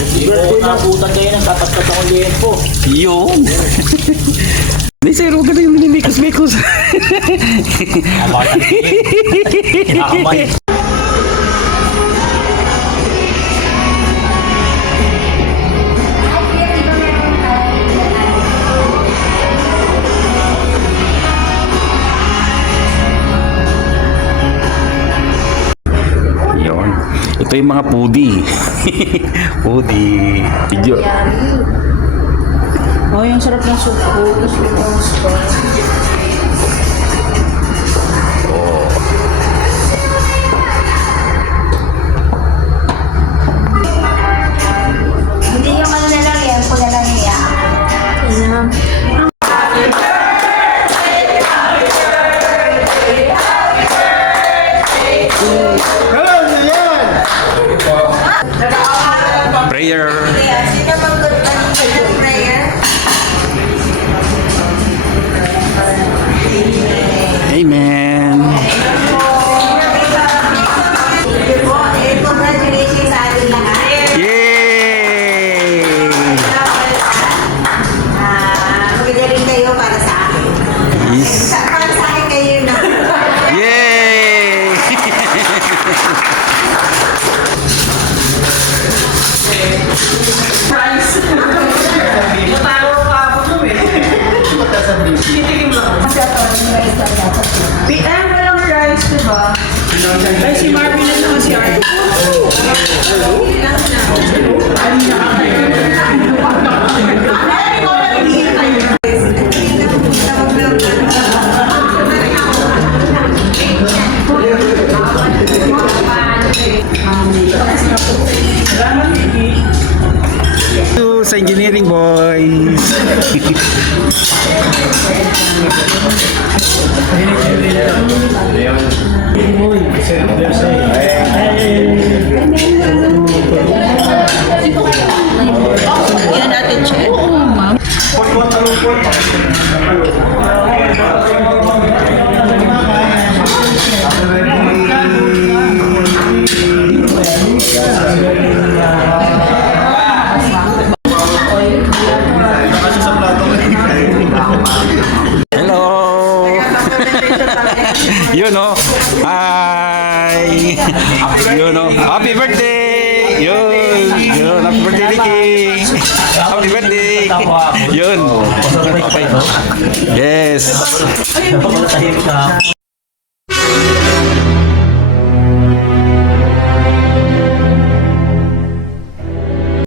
Hindi ko nabutan kayo ng tapat-tapat akong liit po. Yun. Hindi, sir, huwag ka na yung minimikos-mikos. Yun. Ito yung mga pudi. Pudi. Video. Oh, yung sarap ng soup ko. Hindi yung ano na lang yan, kung na lang yan. Prayer. Sino bang good prayer? Amen. Congratulations sa ating lahat. Yay! Magaling kayo para sa akin. Yes. Para sa akin kayo yun na. Yay! PM walang rice, diba? Ay, si Marvin na naman si Arthur. Sa engineering boys. Yan natin, Che. Hello. Yun oh. Hi. Yun oh. Happy birthday. Yun. Yun. Happy birthday, Ricky. Happy birthday. Yun. Okay. Yes.